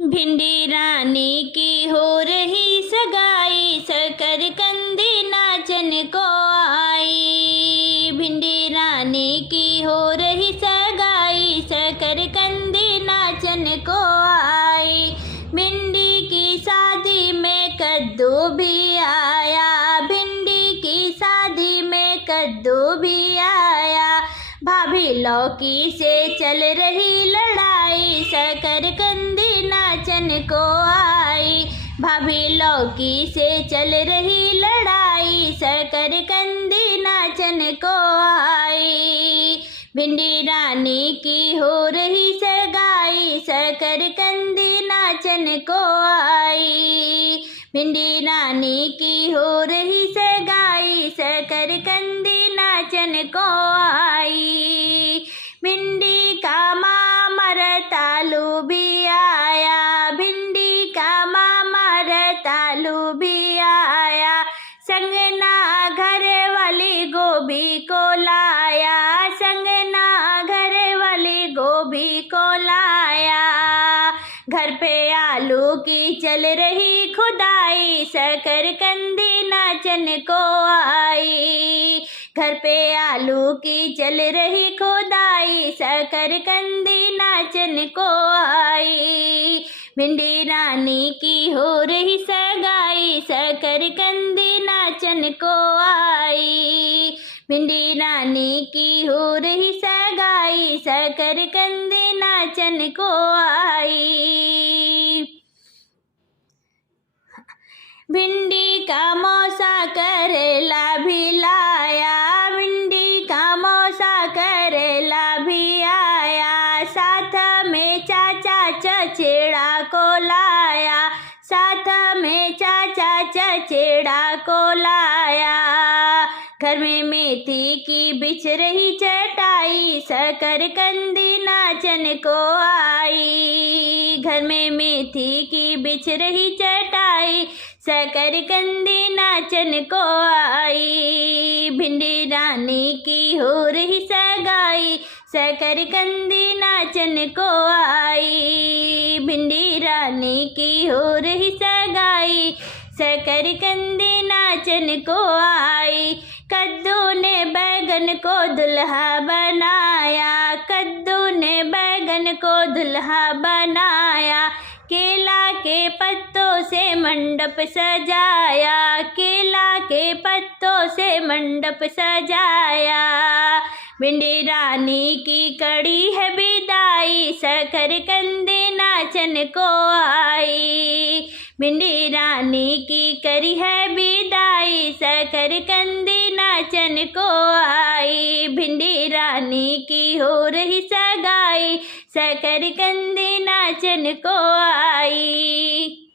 भिंडी रानी की हो रही सगाई, शकरकंदी नाचन को आई। भिंडी रानी की हो रही सगाई, शकरकंदी नाचन को आई। भिंडी की शादी में कद्दू भी आया, भिंडी की शादी में कद्दू भी आया। भाभी लौकी से चल रही लड़ाई, शकरकंदी नाचन को आई। भाभी लौकी से चल रही लड़ाई, शकरकंदी नाचन को आई। भिंडी रानी की हो रही सगाई, शकरकंदी नाचन को आई। भिंडी रानी की हो रही सगाई, शकरकंदी नाचन को आई। भिंडी का मामा रतालू भी आया, भिंडी का मामा रतालू भी आया। संगना घर वाली गोभी को लाया, संगना घर वाली गोभी को लाया। घर पे आलू की चल रही खुदाई, शकरकंदी नाचन को आई। घर पे आलू की चल रही खुदाई, शकरकंदी नाचन को आई। भिंडी रानी की हो रही सगाई, शकरकंदी नाचन को आई। भिंडी रानी की हो रही सगाई, शकरकंदी नाचन को आई। भिंडी का मौसा करेला भी लाया, भिंडी का मौसा करेला भी आया। साथ में चाचा चचेड़ा को लाया, साथ में चाचा चचेड़ा को लाया। घर में मेथी की बिछ रही चटाई, शकरकंदी नाचन को आई। घर में मेथी की बिछ रही चटाई, शकरकंदी नाचन को आई। भिंडी रानी की हो रही सगाई, शकरकंदी नाचन को आई। भिंडी रानी की हो रही सगाई, शकरकंदी नाचन को आई। कद्दू ने बैगन को दुल्हा बनाया, कद्दू ने बैगन को दुल्हा बनाया। केला के पत्तों से मंडप सजाया, केला के पत्तों से मंडप सजाया। भिंडी रानी की कड़ी है विदाई, शकरकंदी नाचन को आई। भिंडी रानी की करी है विदाई, शकरकंदी नाचन को आई। भिंडी रानी की हो रही सगाई, शकरकंदी नाचन को आई।